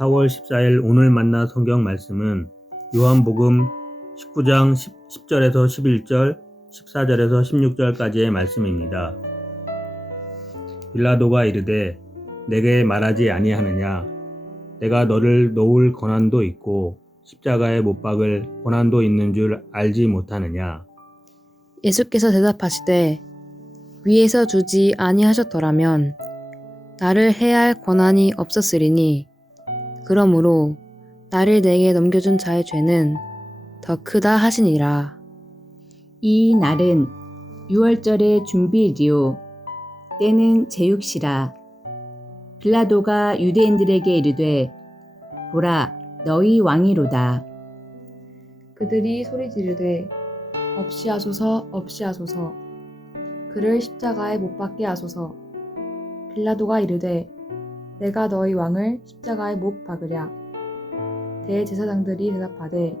4월 14일 오늘 만나 성경 말씀은 요한복음 19장 10절에서 11절, 14절에서 16절까지의 말씀입니다. 빌라도가 이르되 내게 말하지 아니하느냐? 내가 너를 놓을 권한도 있고 십자가에 못 박을 권한도 있는 줄 알지 못하느냐? 예수께서 대답하시되 위에서 주지 아니하셨더라면 나를 해할 권한이 없었으리니 그러므로 나를 내게 넘겨준 자의 죄는 더 크다 하시니라. 이 날은 유월절의 준비일이요 때는 제육시라. 빌라도가 유대인들에게 이르되 보라 너희 왕이로다. 그들이 소리 지르되 없이하소서 없이하소서 그를 십자가에 못 박게 하소서. 빌라도가 이르되 내가 너희 왕을 십자가에 못 박으랴. 대제사장들이 대답하되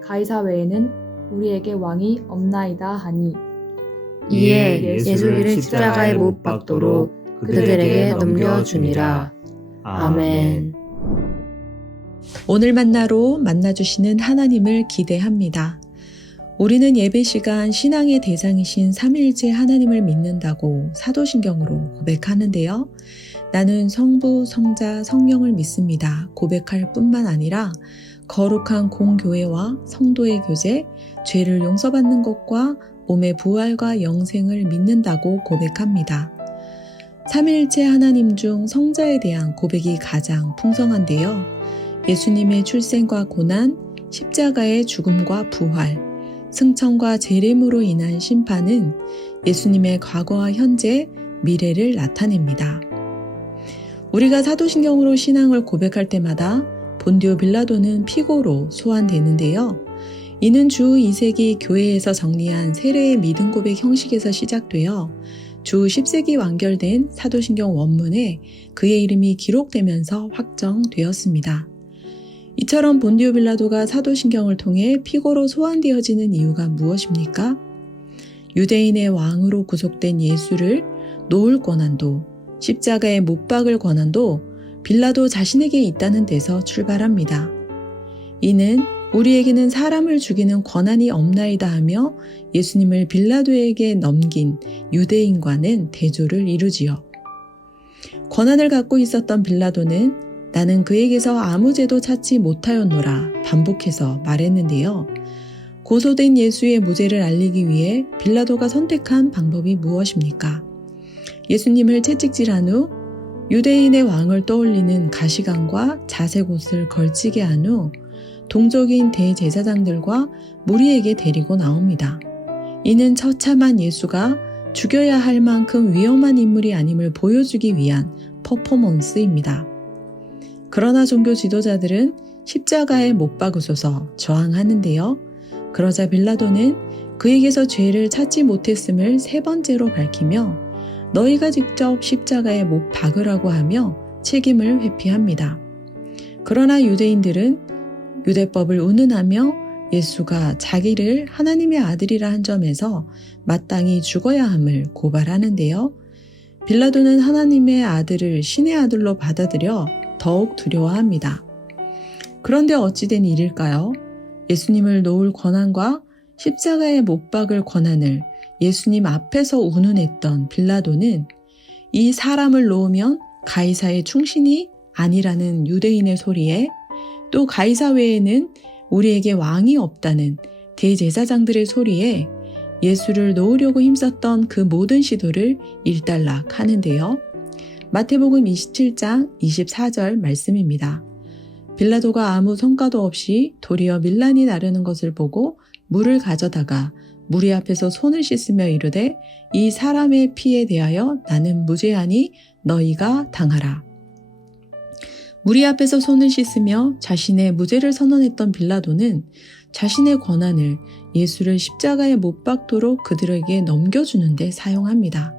가이사 외에는 우리에게 왕이 없나이다 하니 이에 예수를 십자가에 못 박도록 그들에게 넘겨주니라. 아멘. 오늘 만나로 만나주시는 하나님을 기대합니다. 우리는 예배 시간 신앙의 대상이신 삼위일체 하나님을 믿는다고 사도신경으로 고백하는데요. 나는 성부, 성자, 성령을 믿습니다. 고백할 뿐만 아니라 거룩한 공교회와 성도의 교제, 죄를 용서받는 것과 몸의 부활과 영생을 믿는다고 고백합니다. 삼위일체 하나님 중 성자에 대한 고백이 가장 풍성한데요. 예수님의 출생과 고난, 십자가의 죽음과 부활, 승천과 재림으로 인한 심판은 예수님의 과거와 현재, 미래를 나타냅니다. 우리가 사도신경으로 신앙을 고백할 때마다 본디오 빌라도는 피고로 소환되는데요. 이는 주 2세기 교회에서 정리한 세례의 믿음 고백 형식에서 시작되어 주 10세기 완결된 사도신경 원문에 그의 이름이 기록되면서 확정되었습니다. 이처럼 본디오 빌라도가 사도신경을 통해 피고로 소환되어지는 이유가 무엇입니까? 유대인의 왕으로 구속된 예수를 놓을 권한도 십자가에 못 박을 권한도 빌라도 자신에게 있다는 데서 출발합니다. 이는 우리에게는 사람을 죽이는 권한이 없나이다 하며 예수님을 빌라도에게 넘긴 유대인과는 대조를 이루지요. 권한을 갖고 있었던 빌라도는 나는 그에게서 아무 죄도 찾지 못하였노라 반복해서 말했는데요. 고소된 예수의 무죄를 알리기 위해 빌라도가 선택한 방법이 무엇입니까? 예수님을 채찍질한 후 유대인의 왕을 떠올리는 가시관과 자색옷을 걸치게 한 후 동족인 대제사장들과 무리에게 데리고 나옵니다. 이는 처참한 예수가 죽여야 할 만큼 위험한 인물이 아님을 보여주기 위한 퍼포먼스입니다. 그러나 종교 지도자들은 십자가에 못 박으소서 저항하는데요. 그러자 빌라도는 그에게서 죄를 찾지 못했음을 세 번째로 밝히며 너희가 직접 십자가에 못 박으라고 하며 책임을 회피합니다. 그러나 유대인들은 유대법을 운운하며 예수가 자기를 하나님의 아들이라 한 점에서 마땅히 죽어야 함을 고발하는데요. 빌라도는 하나님의 아들을 신의 아들로 받아들여 더욱 두려워합니다. 그런데 어찌된 일일까요? 예수님을 놓을 권한과 십자가에 못 박을 권한을 예수님 앞에서 운운했던 빌라도는 이 사람을 놓으면 가이사의 충신이 아니라는 유대인의 소리에 또 가이사 외에는 우리에게 왕이 없다는 대제사장들의 소리에 예수를 놓으려고 힘썼던 그 모든 시도를 일단락 하는데요. 마태복음 27장 24절 말씀입니다. 빌라도가 아무 성과도 없이 도리어 밀란이 나르는 것을 보고 물을 가져다가 무리 앞에서 손을 씻으며 이르되 이 사람의 피에 대하여 나는 무죄하니 너희가 당하라. 무리 앞에서 손을 씻으며 자신의 무죄를 선언했던 빌라도는 자신의 권한을 예수를 십자가에 못 박도록 그들에게 넘겨주는 데 사용합니다.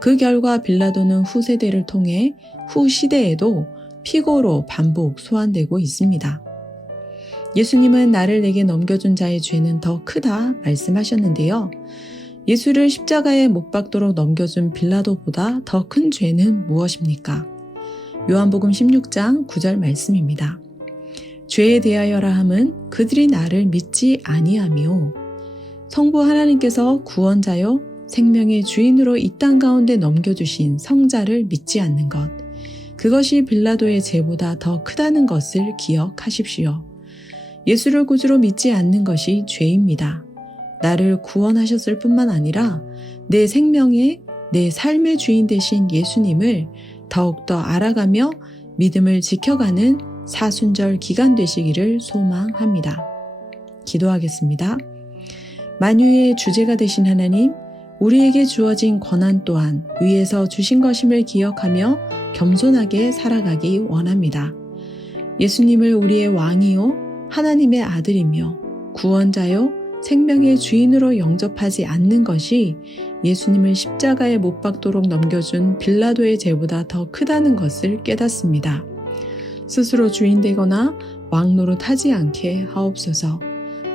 그 결과 빌라도는 후세대를 통해 후 시대에도 피고로 반복 소환되고 있습니다. 예수님은 나를 내게 넘겨준 자의 죄는 더 크다 말씀하셨는데요. 예수를 십자가에 못 박도록 넘겨준 빌라도보다 더 큰 죄는 무엇입니까? 요한복음 16장 9절 말씀입니다. 죄에 대하여라 함은 그들이 나를 믿지 아니하며 성부 하나님께서 구원자요 생명의 주인으로 이 땅 가운데 넘겨주신 성자를 믿지 않는 것, 그것이 빌라도의 죄보다 더 크다는 것을 기억하십시오. 예수를 구주로 믿지 않는 것이 죄입니다. 나를 구원하셨을 뿐만 아니라 내 생명의, 내 삶의 주인 되신 예수님을 더욱더 알아가며 믿음을 지켜가는 사순절 기간 되시기를 소망합니다. 기도하겠습니다. 만유의 주제가 되신 하나님, 우리에게 주어진 권한 또한 위에서 주신 것임을 기억하며 겸손하게 살아가기 원합니다. 예수님을 우리의 왕이요 하나님의 아들이며 구원자요 생명의 주인으로 영접하지 않는 것이 예수님을 십자가에 못 박도록 넘겨준 빌라도의 죄보다 더 크다는 것을 깨닫습니다. 스스로 주인 되거나 왕 노릇하지 않게 하옵소서.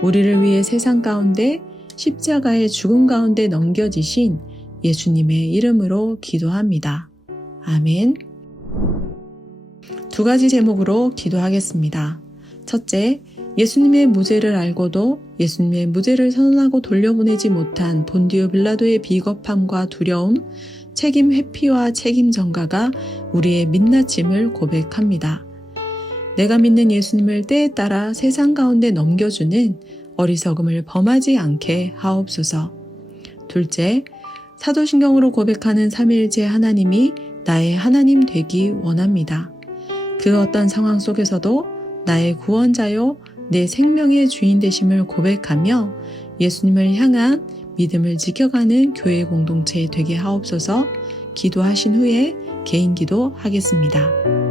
우리를 위해 세상 가운데 십자가의 죽음 가운데 넘겨지신 예수님의 이름으로 기도합니다. 아멘. 2가지 제목으로 기도하겠습니다. 첫째, 예수님의 무죄를 알고도 예수님의 무죄를 선언하고 돌려보내지 못한 본디오 빌라도의 비겁함과 두려움, 책임 회피와 책임 전가가 우리의 민낯임을 고백합니다. 내가 믿는 예수님을 때에 따라 세상 가운데 넘겨주는 어리석음을 범하지 않게 하옵소서. 둘째, 사도신경으로 고백하는 삼위일체 하나님이 나의 하나님 되기 원합니다. 그 어떤 상황 속에서도 나의 구원자요 내 생명의 주인 되심을 고백하며 예수님을 향한 믿음을 지켜가는 교회 공동체 되게 하옵소서. 기도하신 후에 개인 기도 하겠습니다.